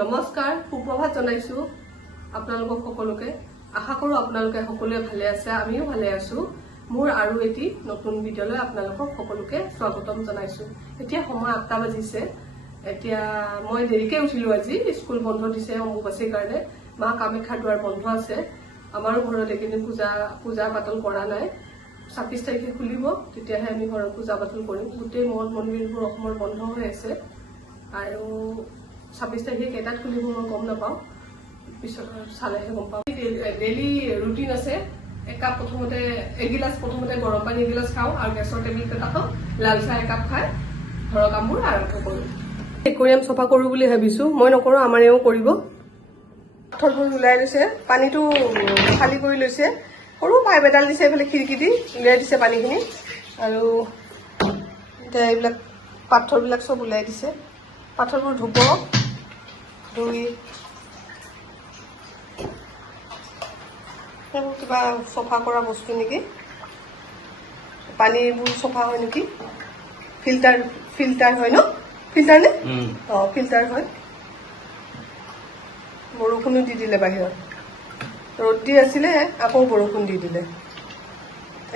নমস্কাৰ সুপ্ৰভাত জনাইছো আপোনালোকক সকলোকে আশা কৰো আপোনালোকে সকলোৱে ভালে আছে আমিও ভালে আছো মোৰ আৰু এটি নতুন ভিডিঅলৈ আপোনালোকক সকলোকে স্বাগতম জনাইছো এতিয়া সময় 8টা বাজিছে এতিয়া মই দেৰিকে উঠিলো আজি স্কুল বন্ধ দিছে অম্বুবাচীৰ কাৰণে মা কামাখ্যাৰ দুৱাৰ বন্ধ আছে আমাৰো ঘৰত একেদিন পূজা পাতল কৰা নাই 26 তাৰিখে খুলিব তেতিয়াহে আমি ঘৰত পূজা পাতল কৰিম গোটেই মঠ মন্দিৰবোৰ অসমৰ বন্ধ হৈ আছে আৰু 26 তাৰিখে কেইটাত খুলিব মই গম নাপাওঁ পিছত চালেহে গম পাওঁ ডেইলি ৰুটিন আছে একাপ প্ৰথমতে এগিলাস প্ৰথমতে গৰম পানী এগিলাস খাওঁ আৰু গেছৰ টেবলেট এটা খাওঁ লাল চাহ একাপ খাই ঘৰৰ কামবোৰ আৰম্ভ কৰোঁ একুৰিয়াম চফা কৰোঁ বুলি ভাবিছোঁ মই নকৰোঁ আমাৰ এওঁ কৰিব পাথৰবোৰ ওলাই লৈছে পানীটো খালী কৰি লৈছে সৰু পাইপ এডাল দিছে এইফালে খিৰিকী দি উলিয়াই দিছে পানীখিনি আৰু এতিয়া এইবিলাক পাথৰবিলাক চব ওলাই দিছে পাথৰবোৰ ধুব ধুই সেইবোৰ কিবা চফা কৰা বস্তু নেকি পানীবোৰ চফা হয় নেকি ফিল্টাৰ হয় ন ফিল্টাৰ নে অঁ ফিল্টাৰ হয় বৰষুণো দি দিলে বাহিৰত ৰ'দ দি আছিলে আকৌ বৰষুণ দি দিলে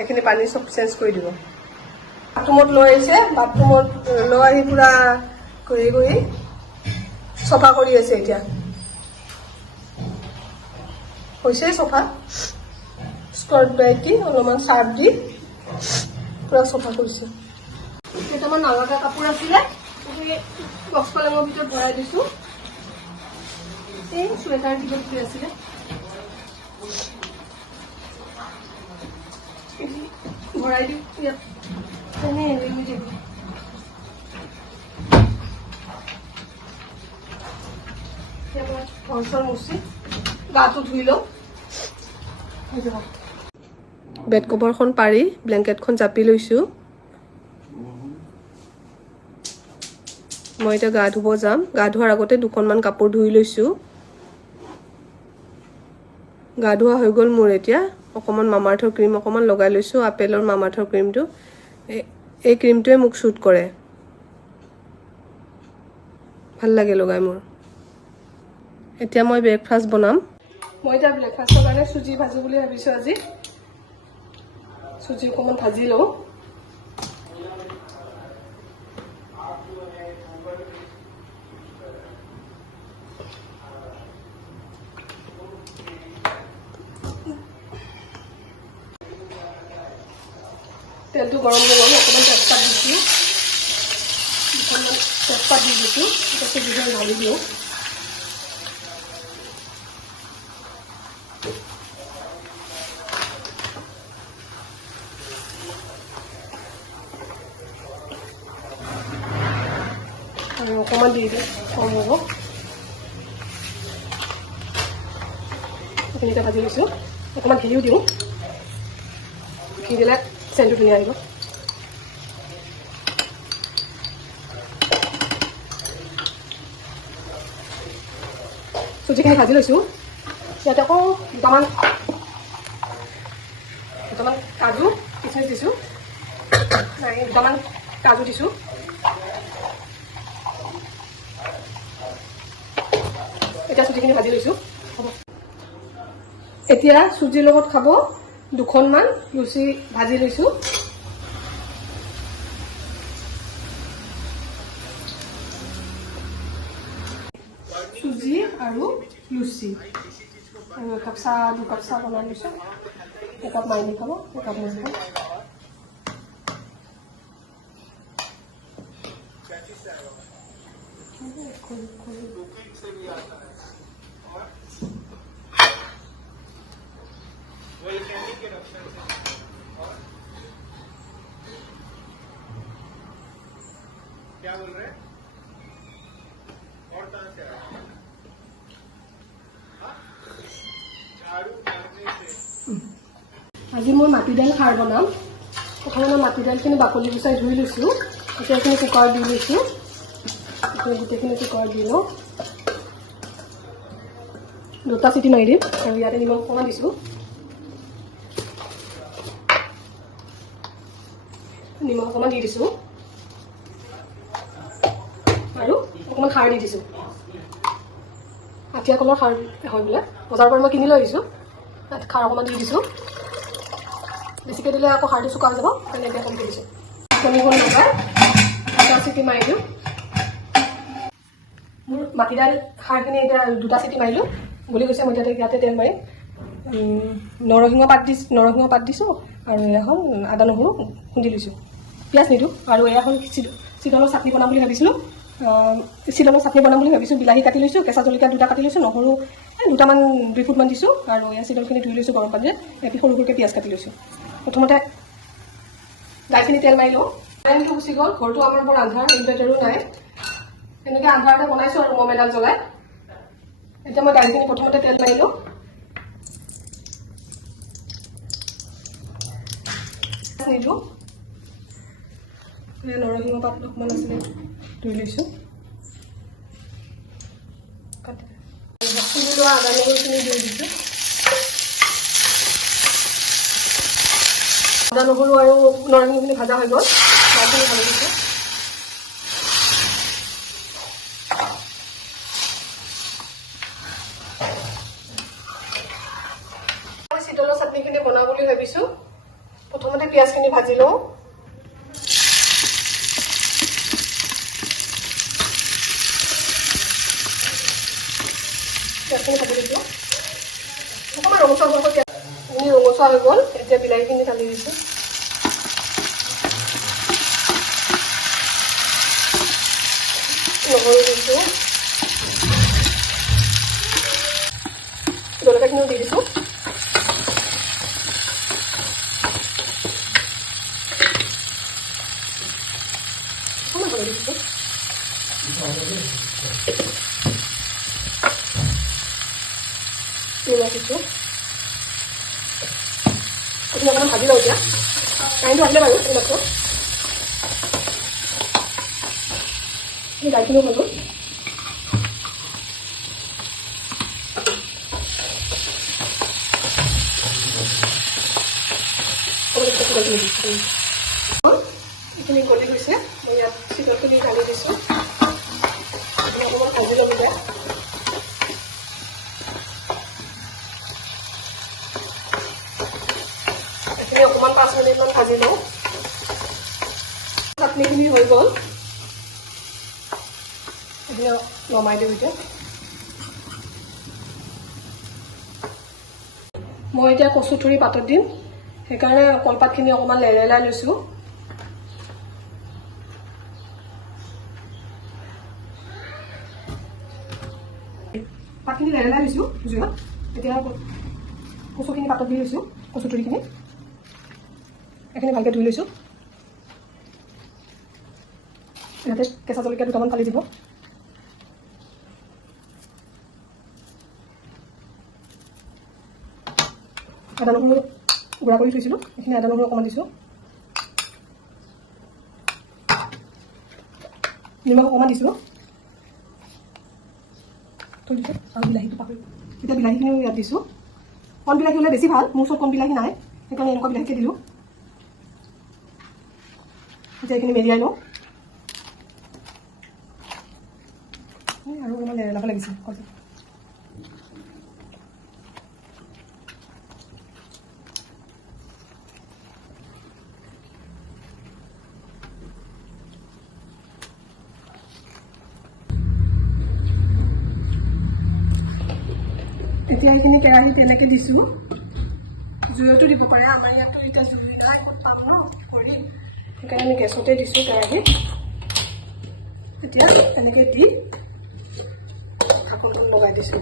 এইখিনি পানী চব চেঞ্জ কৰি দিব বাথৰুমত লৈ আহিছে বাথৰুমত লৈ আহি পুৰা কৰি চফা কৰি আছে এতিয়া হৈছে চফা স্কৰ্ট বেগ কি অলপমান চাৰ্ফ দি পুৰা চফা কৰিছে কেইটামান নালাগা কাপোৰ আছিলে বক্স পালেঙৰ ভিতৰত ভৰাই দিছো এই চুৱেটাৰ কিবা কিবি আছিলে ভৰাই দিম ইয়াত এনেই এৰি দিব ঘৰ মুচি গাটো ধুই লওঁ বেড কভাৰখন পাৰি ব্লেংকেটখন জাপি লৈছোঁ মই এতিয়া গা ধুব যাম গা ধোৱাৰ আগতে দুখনমান কাপোৰ ধুই লৈছোঁ গা ধোৱা হৈ গ'ল মোৰ এতিয়া অকণমান মামাআৰ্থৰ ক্ৰীম অকণমান লগাই লৈছোঁ আপেলৰ মামাআৰ্থৰ ক্ৰীমটো এই ক্ৰীমটোৱে মোক শ্বুট কৰে ভাল লাগে লগাই মোৰ এতিয়া মই ব্ৰেকফাষ্ট বনাম মই এতিয়া ব্ৰেকফাষ্টৰ কাৰণে চুজি ভাজি বুলি ভাবিছোঁ আজি চুজি অকণমান ভাজি লওঁ তেলটো গৰম হৈ গ'ল অকণমান তেজপাত দিছোঁ দুখনমান তেজপাত দি দিছোঁ এতিয়া চুজিখন ঢালি দিওঁ আৰু অকণমান দি দিওঁ কম হ'ব এইখিনিতে ভাজি লৈছোঁ অকণমান ঘিউ দিওঁ ঘি দিলে চেণ্টটো ধুনীয়া আহিব চুজিখিনি ভাজি লৈছোঁ ইয়াতে আকৌ দুটামান কাজু কিচমিচ দিছোঁ দুটামান কাজু দিছোঁ এতিয়া চুজিখিনি ভাজি লৈছোঁ হ'ব এতিয়া চুজিৰ লগত খাব দুখনমান লুচি ভাজি লৈছোঁ চুজি আৰু লুচি আৰু একাপ চাহ দুকাপ চাহ বনাই লৈছোঁ একাপ মাইনী খাব একাপ মই খাব क्या बोल रहे हैं और कहाँ से आया झाड़ू मारने से আজি মই মাটিদাইল খাৰ বনাম প্ৰথমে মই মাটিদাইলখিনি বাকলি গুচাই ধুই লৈছোঁ এতিয়া এইখিনি কুকাৰত দি লৈছোঁ এতিয়া গোটেইখিনি কুকাৰত দি লওঁ দুটা চিটি মাৰি দিম আৰু ইয়াতে নিমখ অকণমান দিছোঁ নিমখ অকণমান দি দিছোঁ আৰু অকণমান খাৰ দি দিছোঁ আঠিয়া কলৰ খাৰ হয় বোলে, বজাৰৰ পৰা মই কিনি লৈ আহিছোঁ। খাৰ অকণমান দি দিছোঁ, বেছিকৈ দিলে আকৌ খাৰটো চোকা হৈ যাব, সেইকাৰণে এতিয়া কমকৈ দিছোঁ। কণীখন লগাই এটা চিটি মাৰি দিওঁ। মোৰ মাটিদাইল খাৰখিনি এতিয়া 2টা চিটি মাৰিলোঁ, গলি গৈছে। মই এতিয়া ইয়াতে তেল মাৰিম। নৰসিংহ পাত দিছোঁ আৰু এয়া হ'ল আদা নহৰু খুন্দি লৈছোঁ। পিঁয়াজ নিদিওঁ। আৰু এয়া হ'ল চিতলৰ চাটনি বনাম বুলি ভাবিছিলোঁ। বিলাহী কাটি লৈছোঁ, কেঁচা জলকীয়া 2টা কাটি লৈছোঁ, নহৰু 2টামান 2 ফুটমান দিছোঁ, আৰু এয়া চিতলখিনি ধুই লৈছোঁ গৰম পানীৰে। সৰু সৰুকৈ পিঁয়াজ কাটি লৈছোঁ। প্ৰথমতে দাইলখিনি তেল মাৰি লওঁ। কাৰেণ্টটো গুচি গ'ল, ঘৰটো আমাৰ বৰ আন্ধাৰ, ইনভাৰ্টাৰো নাই। এনেকৈ আন্ধাৰতে বনাইছোঁ আৰু মম এডাল জ্বলাই। এতিয়া মই দাইলখিনি প্ৰথমতে তেল মাৰি লওঁ। নিদিওঁ, নৰসিংহ পাত অকণমান আছিলে ধুই লৈছোঁ। খুন্দি লোৱা আদা নহৰুখিনি দি দিছোঁ। আদা নহৰু আৰু নৰসিংহখিনি ভাজা হৈ গ'ল, দাইলখিনি ঢালি দিছোঁ। চিতলৰ চাটনিখিনি বনাওঁ বুলি ভাবিছোঁ। প্ৰথমতে পিঁয়াজখিনি ভাজি লওঁ। পিঁয়াজখিনি ভাজি দিছোঁ, অকণমান ৰঙচুৱা হৈ গ'ল। ৰঙচুৱা হৈ গ'ল, এতিয়া বিলাহীখিনি ঢালি দিছোঁ। নহৰু দিছোঁ, জলকীয়াখিনিও দি দিছোঁ। অকণমান ভাজি লওঁ এতিয়া। কাৰেণ্টটো আহিলে বাৰু এইমাত্ৰ দাইলখিনিও হৈ গ'ল। এইখিনি গলি গৈছে, মই ইয়াত চিতলখিনি ঢালি দিছোঁ। অকণমান ভাজি ল'ম এতিয়া। এইখিনি অকণমান 5 মিনিটমান ভাজি লওঁ। চাটনিখিনি হৈ গ'ল, এইখিনি নমাই দিওঁ এতিয়া। মই এতিয়া কচুথুৰি পাতত দিম, সেইকাৰণে কলপাতখিনি অকণমান লেৰেলাই লৈছোঁ। পাতখিনি লেৰেলাই লৈছোঁ জুইত। এতিয়া কচুখিনি পাতত দি লৈছোঁ, কচুথুৰিখিনি এইখিনি ভালকৈ ধুই লৈছোঁ। ইয়াতে কেঁচা জলকীয়া 2টামান ফালি দিব। আদা নহৰু গুড়া কৰি থৈছিলোঁ, এইখিনি আদা নহৰু অকণমান দিছোঁ। নিমখ অকণমান দিছোঁ, থৈ দিছোঁ। আৰু বিলাহীটো পাহৰি, এতিয়া বিলাহীখিনিও ইয়াত দিছোঁ। কণ বিলাহী হ'লে বেছি ভাল, মোৰ ওচৰত কণ বিলাহী নাই, সেইকাৰণে এনেকুৱা বিলাহীকে দিলোঁ। এতিয়া এইখিনি মেৰিয়াই লওঁ। আৰু অকণমান লেৰেলাব লাগিছে। এতিয়া এইখিনি কেৰাহীত এনেকৈ দিছোঁ, জুইতো দিব পাৰে। আমাৰ ইয়াততো এতিয়া জুই নাই, পাম ন কৰি, সেইকাৰণে আমি গেছতে দিছোঁ কেৰাহীত। এতিয়া এনেকৈ দি ঢাকনখন লগাই দিছোঁ।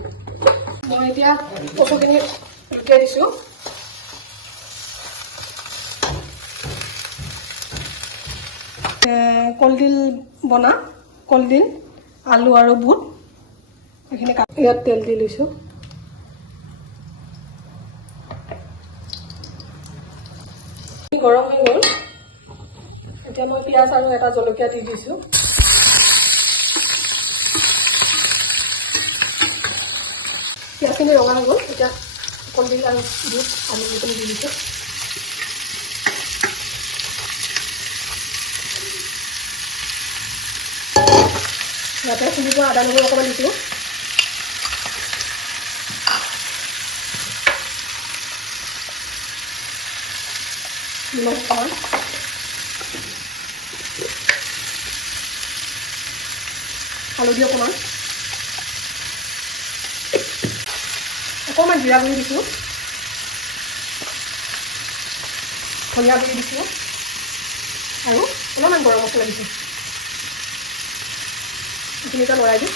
মই এতিয়া কচুখিনি লুটিয়াই দিছোঁ। কলডিল বনা, কলডিল, আলু আৰু বুট এইখিনি ইয়াত তেল দি লৈছোঁ। গৰম হৈ গ'ল, এতিয়া মই পিঁয়াজ আৰু এটা জলকীয়া দি দিছোঁ। পিঁয়াজখিনি ৰঙা হৈ গ'ল, এতিয়া কলডিল আৰু বুট আলু এইখিনি দি দিছোঁ। ইয়াতে খুন্দি থোৱা আদা নহৰু অকণমান দিছোঁ। নিমখ অকণমান, হালধি অকণমান, অকণমান জিৰা গুড়ি দিছোঁ, ধনিয়া গুড়ি দিছোঁ আৰু অলপমান গৰম মছলা দিছোঁ। এইখিনিকে লৰাই দিম।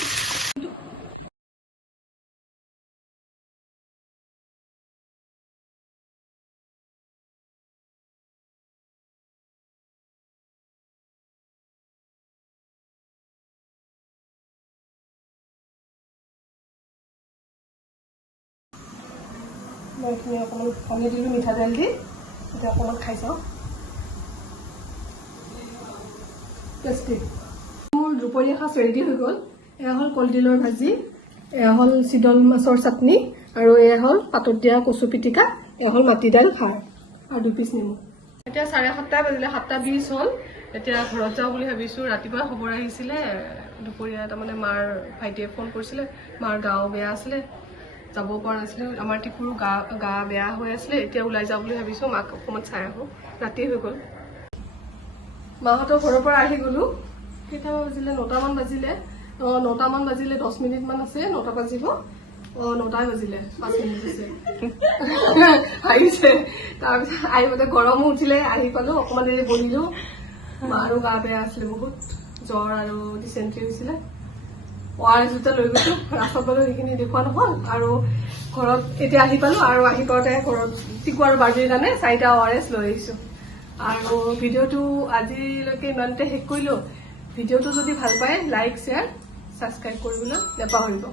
মই এইখিনি অকণমান পানী দিলোঁ মিঠাতেল দি, এতিয়া অকণমান খাই চাওঁ। টেষ্টি। মোৰ দুপৰীয়া সাঁজ ৰেডি হৈ গ'ল। এয়া হ'ল কলডিলৰ ভাজি, এয়া হ'ল চিতল মাছৰ চাটনি, আৰু এয়া হ'ল পাতত দিয়া কচু পিটিকা, এয়া হ'ল মাটি দাইল খাৰ আৰু 2 পিচ নেমু। এতিয়া 7:30 বাজিলে, 7:20 হ'ল। এতিয়া ঘৰত যাওঁ বুলি ভাবিছোঁ। ৰাতিপুৱা খবৰ আহিছিলে, দুপৰীয়া তাৰমানে মাৰ ভাইটিয়ে ফোন কৰিছিলে, মাৰ গাও বেয়া আছিলে, যাব পৰা নাছিলোঁ। আমাৰ টিপুৰো গা বেয়া হৈ আছিলে। এতিয়া ওলাই যাওঁ বুলি ভাবিছোঁ, মাক অকণমান চাই আহোঁ। ৰাতি হৈ গ'ল। মাহঁতৰ ঘৰৰ পৰা আহি গ'লোঁ। কেইটা বাজিলে? 9টামান বাজিলে। 9টামান বাজিলে, 10 মিনিটমান আছে, 9টা বাজিব। 9টাই বাজিলে, 5 মিনিট আছে। আহিছে। তাৰপিছত আহিবতে গৰমো উঠিলে, আহি পালোঁ, অকণমান দেৰি বহিলোঁ। মাৰো গা বেয়া আছিলে বহুত, জ্বৰ আৰু ডিচেণ্ট্ৰি হৈছিলে। ORS দুটা লৈ গৈছোঁ, ৰাস্তাত গ'লোঁ, সেইখিনি দেখুওৱা নহ'ল। আৰু ঘৰত এতিয়া আহি পালোঁ, আৰু আহি পাওঁতে ঘৰত টিকু আৰু বাৰ্বিৰ কাৰণে 4টা ORS লৈ আহিছোঁ। আৰু ভিডিঅ'টো আজিলৈকে ইমানতে শেষ কৰিলোঁ। ভিডিঅ'টো যদি ভাল পায়, লাইক, শ্বেয়াৰ, ছাবস্ক্ৰাইব কৰিবলৈ নাপাহৰিব।